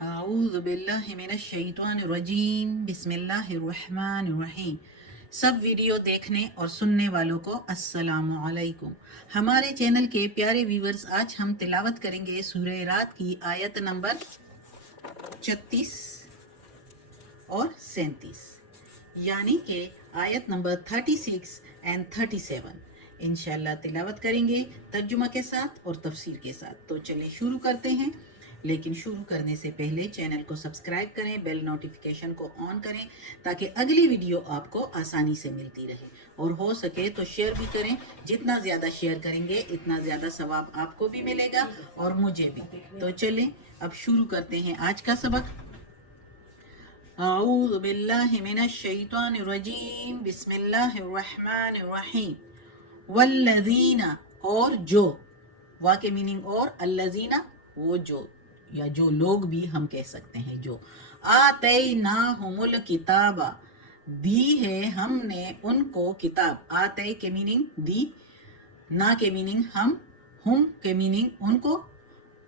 اعوذ باللہ من الشیطان الرجیم بسم اللہ الرحمن الرحیم۔ سب ویڈیو دیکھنے اور سننے والوں کو السلام علیکم۔ ہمارے چینل کے پیارے ویورز، آج ہم تلاوت کریں گے سورہ رات کی آیت نمبر 36 اور 37، یعنی کہ آیت نمبر 36 اینڈ 37 انشاءاللہ تلاوت کریں گے ترجمہ کے ساتھ اور تفسیر کے ساتھ۔ تو چلیں شروع کرتے ہیں، لیکن شروع کرنے سے پہلے چینل کو سبسکرائب کریں، بیل نوٹیفیکیشن کو آن کریں تاکہ اگلی ویڈیو آپ کو آسانی سے ملتی رہے، اور ہو سکے تو شیئر بھی کریں۔ جتنا زیادہ شیئر کریں گے اتنا زیادہ ثواب آپ کو بھی ملے گا اور مجھے بھی۔ تو چلیں اب شروع کرتے ہیں آج کا سبق۔ اعوذ باللہ من الشیطان الرجیم بسم اللہ الرحمن الرحیم۔ والذین، اور جو، وا کے میننگ اور، الذین وہ جو، یا جو لوگ بھی ہم کہہ سکتے ہیں، جو آتیناہم الکتاب دی ہے ہم نے ان کو کتاب۔ آتے کے میننگ دی، نا کے میننگ ہم، ہم کے میننگ ان کو،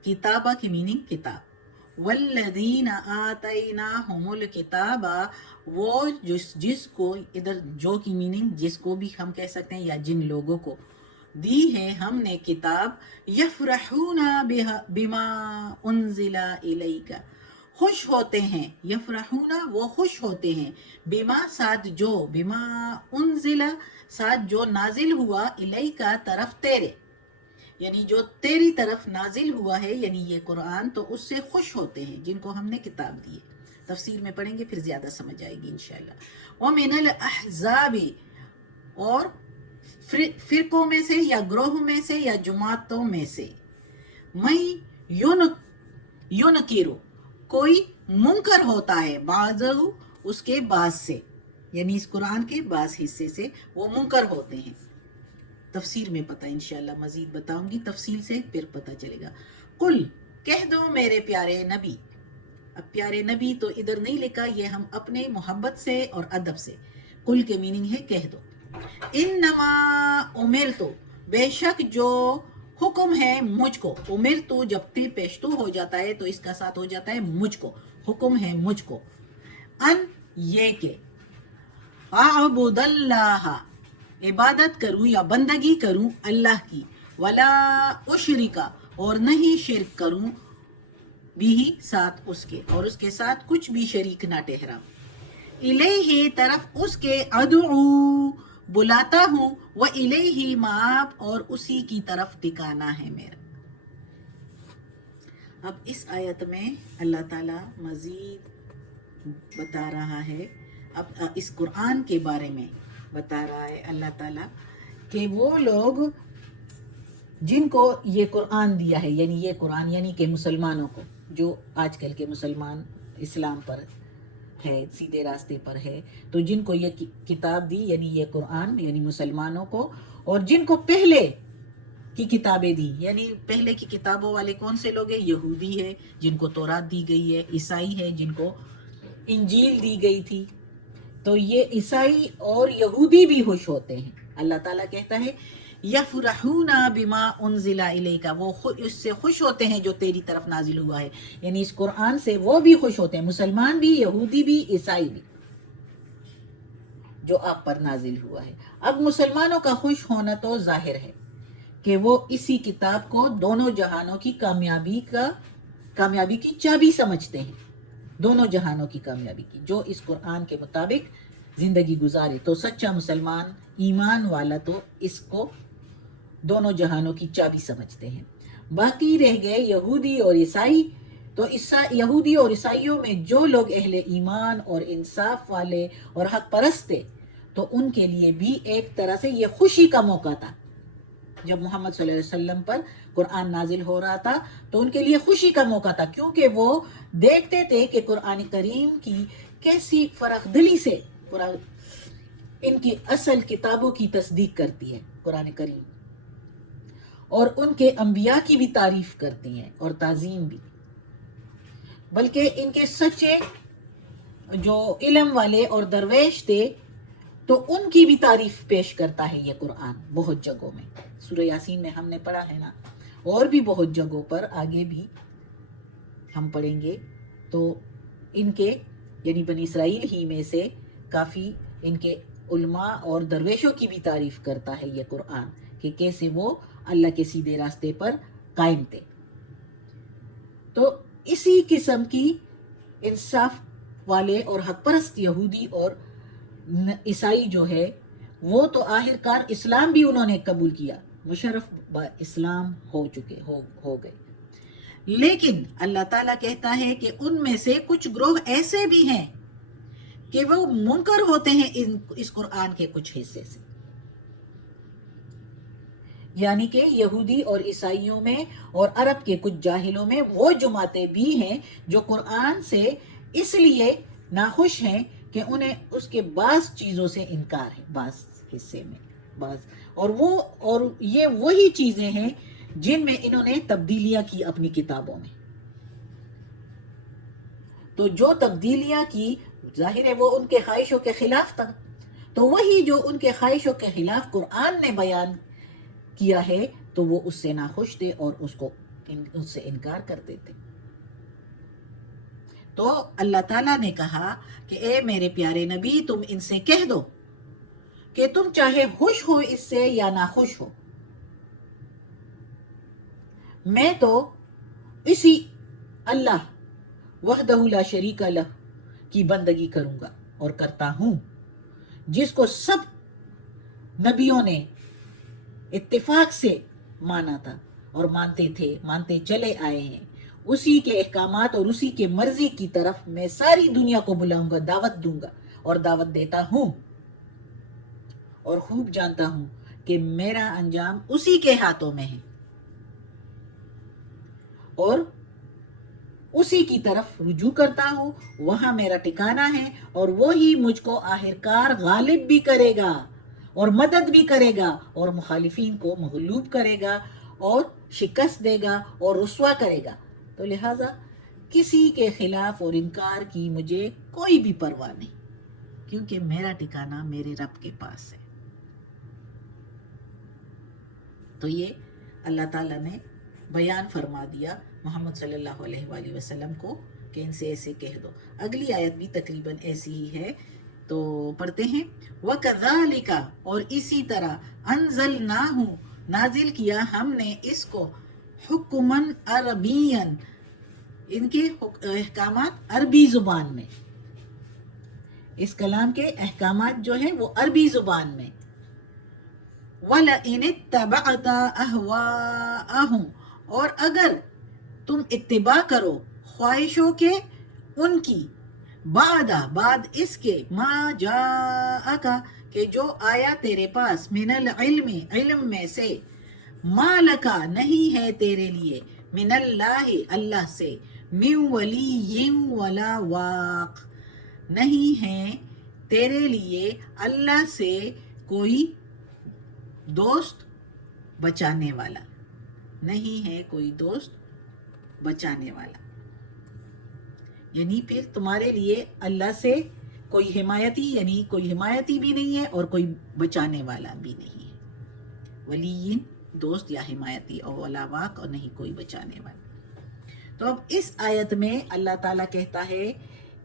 کتابہ کی میننگ کتاب۔ والذین آتیناہم الکتاب، وہ جس کو، ادھر جو کی میننگ جس کو بھی ہم کہہ سکتے ہیں یا جن لوگوں کو دی ہے ہم نے کتاب، یفرحون بما انزل الیک، خوش ہوتے ہیں، یفرحون وہ خوش ہوتے ہیں، بما ساتھ جو، بما انزل ساتھ جو نازل ہوا، الیک طرف تیرے، یعنی جو تیری طرف نازل ہوا ہے یعنی یہ قرآن، تو اس سے خوش ہوتے ہیں جن کو ہم نے کتاب دی ہے۔ تفسیر میں پڑھیں گے پھر زیادہ سمجھ آئے گی انشاءاللہ۔ وَمِنَ الْأَحْزَابِ، اور فرقوں میں سے یا گروہ میں سے یا جماعتوں میں سے، میں یونکرو کوئی منکر ہوتا ہے، بعضہ اس کے بعض سے، یعنی اس قرآن کے بعض حصے سے وہ منکر ہوتے ہیں۔ تفسیر میں پتہ انشاءاللہ مزید بتاؤں گی، تفصیل سے پھر پتہ چلے گا۔ قل، کہہ دو میرے پیارے نبی۔ اب پیارے نبی تو ادھر نہیں لکھا، یہ ہم اپنے محبت سے اور ادب سے، قل کے میننگ ہے کہہ دو۔ انما امرتو، بے شک جو حکم ہے مجھ کو، امرتو جب تی پیشتو ہو جاتا ہے تو اس کا ساتھ ہو جاتا ہے مجھ کو، حکم ہے مجھ کو، ان یہ کہ، اعبد اللہ عبادت کروں یا بندگی کروں اللہ کی، ولا اشرکا اور نہیں شرک کروں، بھی ساتھ اس کے، اور اس کے ساتھ کچھ بھی شریک نہ ٹھہراؤں، الیہ طرف اس کے، ادعو بلاتا ہوں، و الیہ مآب اور اسی کی طرف ٹھکانا ہے میرا۔ اب اس آیت میں اللہ تعالیٰ مزید بتا رہا ہے، اب اس قرآن کے بارے میں بتا رہا ہے اللہ تعالیٰ کہ وہ لوگ جن کو یہ قرآن دیا ہے، یعنی یہ قرآن یعنی کہ مسلمانوں کو، جو آج کل کے مسلمان اسلام پر ہے، سیدھے راستے پر ہے، تو جن کو یہ کتاب دی یعنی یہ قرآن، یعنی مسلمانوں کو، اور جن کو پہلے کی کتابیں دی، یعنی پہلے کی کتابوں والے کون سے لوگ ہیں؟ یہودی ہے جن کو تورات دی گئی ہے، عیسائی ہے جن کو انجیل دی گئی تھی، تو یہ عیسائی اور یہودی بھی خوش ہوتے ہیں۔ اللہ تعالیٰ کہتا ہے یفرحون بما انزل الیک، وہ اس سے خوش ہوتے ہیں جو تیری طرف نازل ہوا ہے، یعنی اس قرآن سے وہ بھی خوش ہوتے ہیں، مسلمان بھی، یہودی بھی، عیسائی بھی، جو آپ پر نازل ہوا ہے۔ اب مسلمانوں کا خوش ہونا تو ظاہر ہے کہ وہ اسی کتاب کو دونوں جہانوں کی کامیابی کی چابی سمجھتے ہیں، دونوں جہانوں کی کامیابی کی، جو اس قرآن کے مطابق زندگی گزارے تو سچا مسلمان، ایمان والا تو اس کو دونوں جہانوں کی چابی سمجھتے ہیں۔ باقی رہ گئے یہودی اور عیسائی، تو یہودی اور عیسائیوں میں جو لوگ اہل ایمان اور انصاف والے اور حق پرست تھے، تو ان کے لیے بھی ایک طرح سے یہ خوشی کا موقع تھا۔ جب محمد صلی اللہ علیہ وسلم پر قرآن نازل ہو رہا تھا تو ان کے لیے خوشی کا موقع تھا، کیونکہ وہ دیکھتے تھے کہ قرآن کریم کی کیسی فرخ دلی سے ان کی اصل کتابوں کی تصدیق کرتی ہے قرآن کریم، اور ان کے انبیاء کی بھی تعریف کرتی ہیں اور تعظیم بھی، بلکہ ان کے سچے جو علم والے اور درویش تھے تو ان کی بھی تعریف پیش کرتا ہے یہ قرآن بہت جگہوں میں۔ سورہ یاسین میں ہم نے پڑھا ہے نا، اور بھی بہت جگہوں پر آگے بھی ہم پڑھیں گے تو ان کے یعنی بنی اسرائیل ہی میں سے کافی ان کے علماء اور درویشوں کی بھی تعریف کرتا ہے یہ قرآن کہ کیسے وہ اللہ کے سیدھے راستے پر قائم تھے. تو اسی قسم کی انصاف والے اور حق پرست یہودی اور عیسائی جو ہے وہ تو آخر کار اسلام بھی انہوں نے قبول کیا، مشرف با اسلام ہو گئے. لیکن اللہ تعالیٰ کہتا ہے کہ ان میں سے کچھ گروہ ایسے بھی ہیں کہ وہ منکر ہوتے ہیں اس قرآن کے کچھ حصے سے. یعنی کہ یہودی اور عیسائیوں میں اور عرب کے کچھ جاہلوں میں وہ جماعتیں بھی ہیں جو قرآن سے اس لیے ناخوش ہیں کہ انہیں اس کے بعض چیزوں سے انکار ہے، بعض حصے میں اور یہ وہی چیزیں ہیں جن میں انہوں نے تبدیلیاں کی اپنی کتابوں میں. تو جو تبدیلیاں کی ظاہر ہے وہ ان کے خواہشوں کے خلاف تھا، تو وہی جو ان کے خواہشوں کے خلاف قرآن نے بیان کیا ہے تو وہ اس سے ناخوش تھے اور اس سے انکار کرتے تھے. تو اللہ تعالیٰ نے کہا کہ اے میرے پیارے نبی تم ان سے کہہ دو کہ تم چاہے خوش ہو اس سے یا ناخوش ہو، میں تو اسی اللہ وحدہ لا شریک لہ کی بندگی کروں گا اور کرتا ہوں، جس کو سب نبیوں نے اتفاق سے مانا تھا اور مانتے چلے آئے ہیں. اسی کے احکامات اور اسی کے مرضی کی طرف میں ساری دنیا کو بلاؤں گا، دعوت دوں گا اور دعوت دیتا ہوں، اور خوب جانتا ہوں کہ میرا انجام اسی کے ہاتھوں میں ہے اور اسی کی طرف رجوع کرتا ہوں، وہاں میرا ٹھکانہ ہے اور وہی مجھ کو آخرکار غالب بھی کرے گا اور مدد بھی کرے گا اور مخالفین کو مغلوب کرے گا اور شکست دے گا اور رسوا کرے گا. تو لہٰذا کسی کے خلاف اور انکار کی مجھے کوئی بھی پرواہ نہیں، کیونکہ میرا ٹھکانہ میرے رب کے پاس ہے. تو یہ اللہ تعالیٰ نے بیان فرما دیا محمد صلی اللہ علیہ وآلہ وسلم کو کہ ان سے ایسے کہہ دو. اگلی آیت بھی تقریباً ایسی ہی ہے تو پڑھتے ہیں. وَكَذَلِكَ اور اسی طرح أَنزَلْنَاهُ نازل کیا ہم نے اس کو حکماً عربیاً، ان کے احکامات عربی زبان میں، اس کلام کے احکامات جو ہیں وہ عربی زبان میں. وَلَئِنِ اتَّبَعْتَ أَهْوَاءَهُمْ اور اگر تم اتباع کرو خواہشوں کے ان کی، بعد اس کے ما جاءک کہ جو آیا تیرے پاس، من العلم علم میں سے، ما لکا نہیں ہے تیرے لیے، من اللہ اللہ سے، من ولی ولا واق نہیں ہے تیرے لیے اللہ سے کوئی دوست بچانے والا، نہیں ہے کوئی دوست بچانے والا. یعنی پھر تمہارے لیے اللہ سے کوئی حمایتی، یعنی کوئی حمایتی بھی نہیں ہے اور کوئی بچانے والا بھی نہیں ہے. ولی دوست یا حمایتی، اور ولا واق اور نہیں کوئی بچانے والا. تو اب اس آیت میں اللہ تعالیٰ کہتا ہے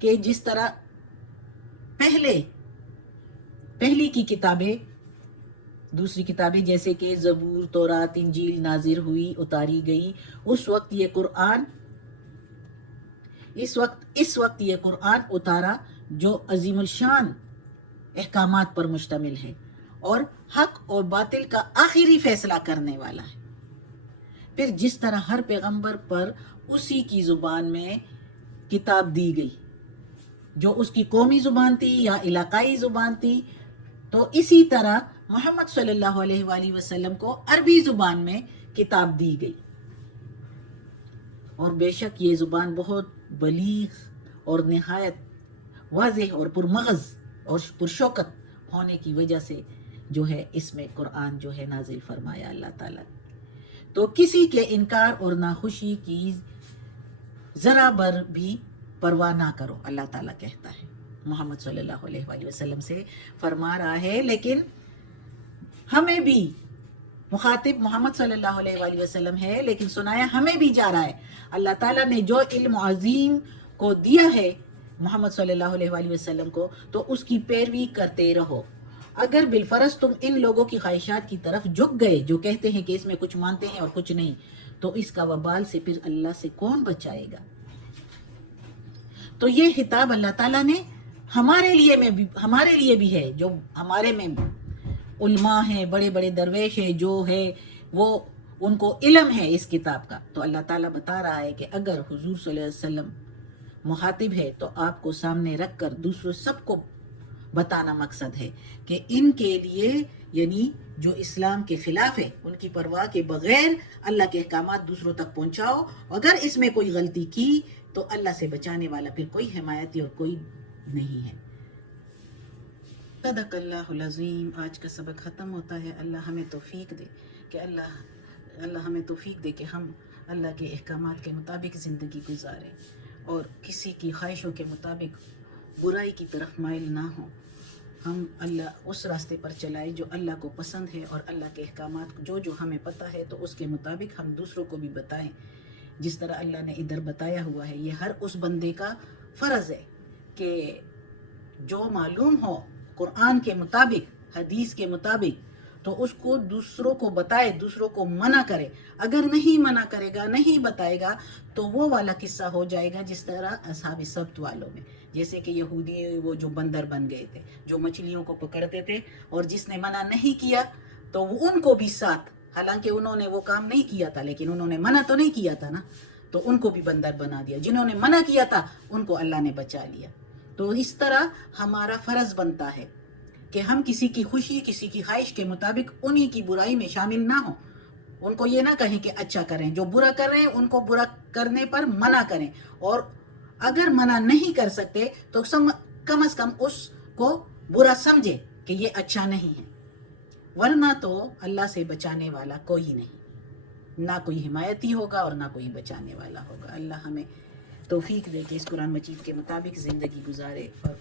کہ جس طرح پہلی کی کتابیں، دوسری کتابیں جیسے کہ زبور، تورات، انجیل نازل ہوئی، اتاری گئی، اس وقت یہ قرآن اتارا جو عظیم الشان احکامات پر مشتمل ہے اور حق اور باطل کا آخری فیصلہ کرنے والا ہے. پھر جس طرح ہر پیغمبر پر اسی کی زبان میں کتاب دی گئی، جو اس کی قومی زبان تھی یا علاقائی زبان تھی، تو اسی طرح محمد صلی اللہ علیہ وآلہ وسلم کو عربی زبان میں کتاب دی گئی. اور بے شک یہ زبان بہت بلیغ اور نہایت واضح اور پرمغز اور پرشوکت ہونے کی وجہ سے جو ہے اس میں قرآن جو ہے نازل فرمایا اللہ تعالیٰ. تو کسی کے انکار اور ناخوشی کی ذرا بر بھی پرواہ نہ کرو، اللہ تعالیٰ کہتا ہے محمد صلی اللہ علیہ وآلہ وسلم سے فرما رہا ہے. لیکن ہمیں بھی مخاطب محمد صلی اللہ علیہ وآلہ وسلم ہے، لیکن سنایا ہمیں بھی جا رہا ہے. اللہ تعالیٰ نے جو علم عظیم کو دیا ہے محمد صلی اللہ علیہ وآلہ وسلم کو، تو اس کی پیروی کرتے رہو۔ اگر بالفرض تم ان لوگوں کی خواہشات کی طرف جھک گئے جو کہتے ہیں کہ اس میں کچھ مانتے ہیں اور کچھ نہیں، تو اس کا وبال سے پھر اللہ سے کون بچائے گا؟ تو یہ خطاب اللہ تعالیٰ نے ہمارے لیے بھی ہے، جو ہمارے میں علماء ہیں، بڑے بڑے درویش ہیں، جو ہے وہ ان کو علم ہے اس کتاب کا، تو اللہ تعالیٰ بتا رہا ہے کہ اگر حضور صلی اللہ علیہ وسلم مخاطب ہے تو آپ کو سامنے رکھ کر دوسروں سب کو بتانا مقصد ہے کہ ان کے لیے، یعنی جو اسلام کے خلاف ہے، ان کی پرواہ کے بغیر اللہ کے احکامات دوسروں تک پہنچاؤ۔ اگر اس میں کوئی غلطی کی تو اللہ سے بچانے والا پھر کوئی حمایتی اور کوئی نہیں ہے۔ صدق اللہ العظیم۔ آج کا سبق ختم ہوتا ہے۔ اللہ ہمیں توفیق دے کہ اللہ ہمیں توفیق دے کہ ہم اللہ کے احکامات کے مطابق زندگی گزاریں اور کسی کی خواہشوں کے مطابق برائی کی طرف مائل نہ ہوں۔ ہم اللہ اس راستے پر چلائیں جو اللہ کو پسند ہے، اور اللہ کے احکامات جو ہمیں پتہ ہے تو اس کے مطابق ہم دوسروں کو بھی بتائیں، جس طرح اللہ نے ادھر بتایا ہوا ہے۔ یہ ہر اس بندے کا فرض ہے کہ جو معلوم ہو قرآن کے مطابق، حدیث کے مطابق، تو اس کو دوسروں کو بتائے، دوسروں کو منع کرے۔ اگر نہیں منع کرے گا، نہیں بتائے گا، تو وہ والا قصہ ہو جائے گا جس طرح اصحاب سبت والوں میں، جیسے کہ یہودی وہ جو بندر بن گئے تھے، جو مچھلیوں کو پکڑتے تھے، اور جس نے منع نہیں کیا تو ان کو بھی ساتھ، حالانکہ انہوں نے وہ کام نہیں کیا تھا لیکن انہوں نے منع تو نہیں کیا تھا نا، تو ان کو بھی بندر بنا دیا۔ جنہوں نے منع کیا تھا ان کو اللہ نے بچا لیا۔ تو اس طرح ہمارا فرض بنتا ہے کہ ہم کسی کی خوشی، کسی کی خواہش کے مطابق انہی کی برائی میں شامل نہ ہوں۔ ان کو یہ نہ کہیں کہ اچھا کریں، جو برا کر رہے ہیں ان کو برا کرنے پر منع کریں، اور اگر منع نہیں کر سکتے تو کم از کم اس کو برا سمجھے کہ یہ اچھا نہیں ہے، ورنہ تو اللہ سے بچانے والا کوئی نہیں، نہ کوئی حمایتی ہوگا اور نہ کوئی بچانے والا ہوگا۔ اللہ ہمیں توفیق دے کہ اس قرآن مجید کے مطابق زندگی گزارے اور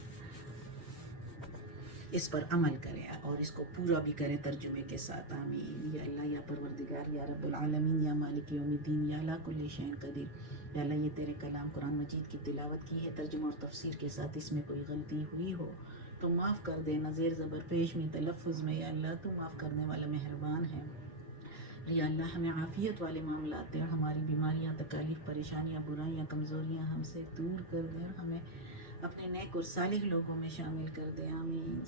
اس پر عمل کرے اور اس کو پورا بھی کرے ترجمے کے ساتھ۔ آمین۔ یا اللہ، یا پروردگار، یا رب العالمین، یا مالک یوم الدین، یا اللہ کل شیء قدیر۔ یا اللہ، یہ تیرے کلام قرآن مجید کی تلاوت کی ہے ترجمہ اور تفسیر کے ساتھ، اس میں کوئی غلطی ہوئی ہو تو معاف کر دے، نظیر زبر پیش میں، تلفظ میں، یا اللہ تو معاف کرنے والا مہربان ہے۔ یا اللہ، ہمیں عافیت والے معاملات دے، اور ہماری بیماریاں، تکالیف، پریشانیاں، برائیاں، کمزوریاں ہم سے دور کر دے، اور ہمیں اپنے نیک اور صالح لوگوں میں شامل کر دے۔ آمین۔